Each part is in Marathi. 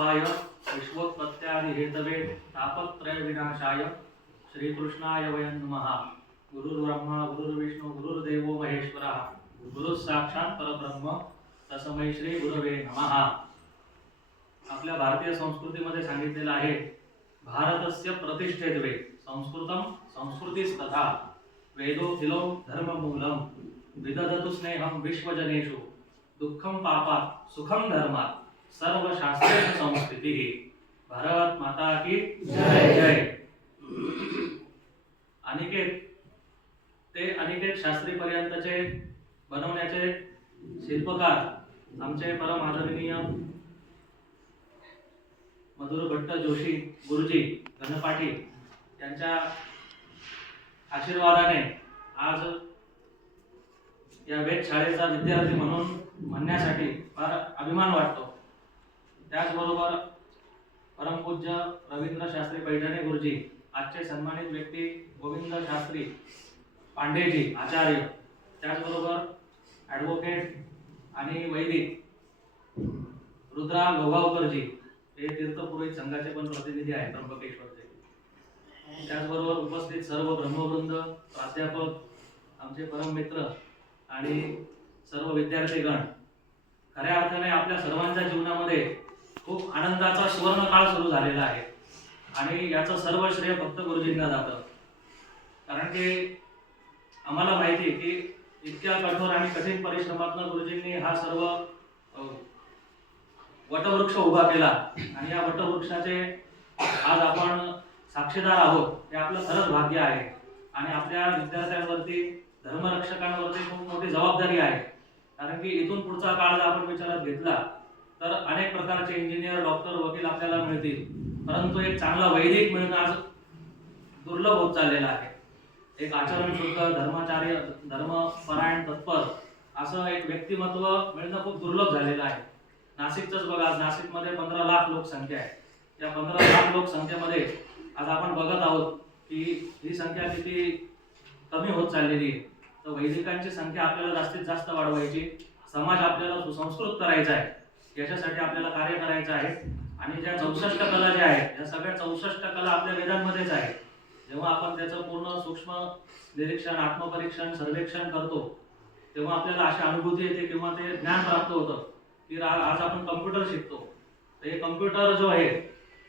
स्वरूपाय विश्वोत्पत्त्यादि हेतवे तापत्रय विनाशाय श्रीकृष्णाय वयं नमः। गुरुर्ब्रह्मा गुरुर्विष्णु गुरुर्देवो महेश्वरः। गुरुसाक्षात् परब्रह्म तसमय श्री गुरवे नमः। आपल्या भारतीय संस्कृतीमध्ये सांगितलेलं आहे भारतस्य प्रतिष्ठेद्वे संस्कृतम संस्कृतीस तथा वेदोखिलो धर्ममूलम विदधतु स्नेहं विश्वजनेषु दुःखं पापात् सुखं धर्मात्। सर्व शास्त्रेषु संस्कृती. भारत माता की जय. जय. अनिकेत ते अनिकेत शास्त्री पर्यंतचे बनवण्याचे शिल्पकार आमचे परम आदरणीय मधुर भट्ट जोशी गुरुजी घनपाठी यांच्या आशीर्वादाने आज या वेधशाळेचा विद्यार्थी म्हणून म्हणण्यासाठी फार अभिमान वाटतो. त्याचबरोबर परमपूज्य रवींद्र शास्त्री पैठणे गुरुजी आजचे सन्मानित व्यक्ती गोविंद शास्त्री पांडेजी आचार्य त्याचबरोबर ॲडव्होकेट आणि वैदिक रुद्रा गोगावकरजी हे तीर्थपुरोहित संघाचे पण प्रतिनिधी आहेत त्र्यंबकेश्वरचे. त्याचबरोबर उपस्थित सर्व ब्रह्मवृंद प्राध्यापक आमचे परम मित्र आणि सर्व विद्यार्थीगण. खऱ्या अर्थाने आपल्या सर्वांच्या जीवनामध्ये खूप आनंदाचा सुवर्ण काळ सुरू झालेला आहे. आणि याचं सर्व श्रेय फक्त गुरुजींना जातं. कारण की आम्हाला माहिती आहे की इतक्या कठोर आणि कठीण परिश्रमातून गुरुजींनी हा सर्व वटवृक्ष उभा केला. आणि या वटवृक्षाचे आज आपण साक्षीदार आहोत. हे आपलं खरंच भाग्य आहे. आणि आपल्या विद्यार्थ्यांवरती धर्मरक्षकांवरती खूप मोठी जबाबदारी आहे. कारण की इथून पुढचा काळ जर आपण विचारात घेतला तर अनेक प्रकारचे इंजिनियर डॉक्टर वकील आपल्याला मिळतील. परंतु एक चांगला वैदिक मिळणं आज दुर्लभ होत चाललेलं आहे. एक आचरण शुद्ध धर्माचार्य धर्मपरायण तत्पर असं एक व्यक्तिमत्व मिळणं खूप दुर्लभ झालेलं आहे. नाशिकचंच बघा आज नाशिकमध्ये पंधरा लाख लोकसंख्या आहे. या पंधरा लाख लोकसंख्येमध्ये आज आपण बघत आहोत की ही संख्या किती कमी होत चाललेली आहे. तर वैदिकांची संख्या आपल्याला जास्तीत जास्त वाढवायची. समाज आपल्याला सुसंस्कृत करायचा आहे. याच्यासाठी आपल्याला कार्य करायचं आहे आणि ज्या चौसष्ट कला ज्या आहेत या सगळ्या चौसष्ट कला आपल्या वेदांमध्येच आहेत. जेव्हा आपण त्याचं पूर्ण सूक्ष्म निरीक्षण आत्मपरीक्षण सर्वेक्षण करतो तेव्हा आपल्याला अशी अनुभूती येते किंवा ते ज्ञान प्राप्त होतं की रा- आज आपण कम्प्युटर शिकतो. तर हे कम्प्युटर जो है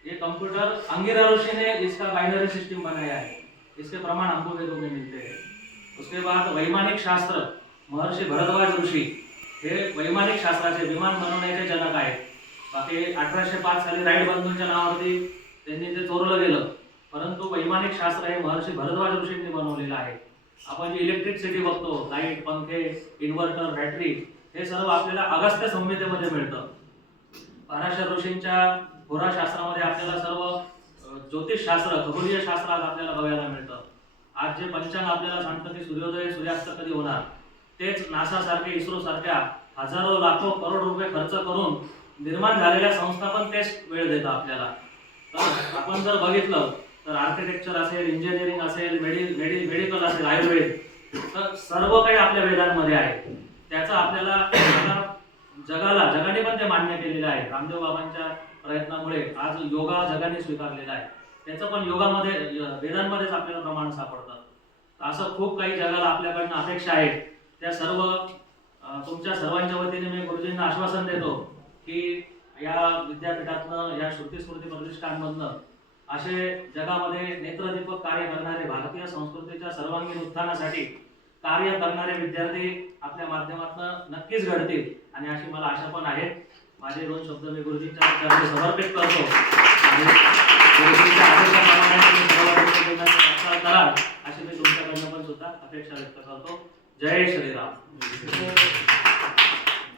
ये कंप्यूटर अंगिरा ऋषि ने इसका बाइनरी सिस्टम बनाया है इसके प्रमाण हमको वेदों में मिलते हैं. उसके बाद वैमानिक शास्त्र महर्षी भरद्वाज ऋषी हे वैमानिक शास्त्राचे विमान बनवण्याचे जनक आहेत. बाकी अठराशे पाच साली राईट बंधूंच्या नावावरती त्यांनी ते चोरलं गेलं. परंतु वैमानिक शास्त्र हे महर्षी भरद्वाज ऋषींनी बनवलेलं आहे. आपण जे इलेक्ट्रिसिटी बघतो लाइट पंखे इन्व्हर्टर बॅटरी हे सर्व आपल्याला अगस्त्य संहितेमध्ये मिळतं. पराशर ऋषींच्या होराशास्त्रामध्ये आपल्याला सर्व ज्योतिषशास्त्र खगोलीय शास्त्र आज आपल्याला बघायला मिळतं. आज जे पंचांग आपल्याला सांगतं की सूर्योदय सूर्यास्त कधी होणार? तेच नासा सारख्या इस्रो सारख्या हजारो लाखो करोड रुपये खर्च करून निर्माण झालेल्या संस्था पण तेच वेळ देतात आपल्याला. तर आपण जर बघितलं तर आर्किटेक्चर असेल इंजिनिअरिंग असेल मेडि मेडि मेडिकल असेल आयुर्वेद तर सर्व काही आपल्या वेदांमध्ये आहे. त्याचा आपल्याला जगाला जगाने पण ते मान्य केलेलं आहे. रामदेव बाबांच्या प्रयत्नामुळे आज योगा जगाने स्वीकारलेला आहे. त्याचं पण योगामध्ये वेदांमध्येच आपल्याला प्रमाण सापडतं. असं खूप काही जगाला आपल्याकडनं अपेक्षा आहेत त्या सर्व तुमच्या सर्वांच्या वतीने मी गुरुजींना आश्वासन देतो की या विद्यापीठातनं या श्रुती स्मृती प्रतिष्ठानमधनं असे जगामध्ये नेत्रदीपक कार्य करणारे भारतीय संस्कृतीच्या सर्वांगीण उत्थानासाठी कार्य करणारे विद्यार्थी आपल्या माध्यमातून नक्कीच घडतील आणि अशी मला आशा पण आहे. माझे दोन शब्द मी गुरुजींच्या चरणी समर्पित करतो. आणि गुरुजींच्या आदेशाप्रमाणे कराल अशी मी तुमच्याकडनं पण सुद्धा अपेक्षा व्यक्त करतो. जय श्रीराम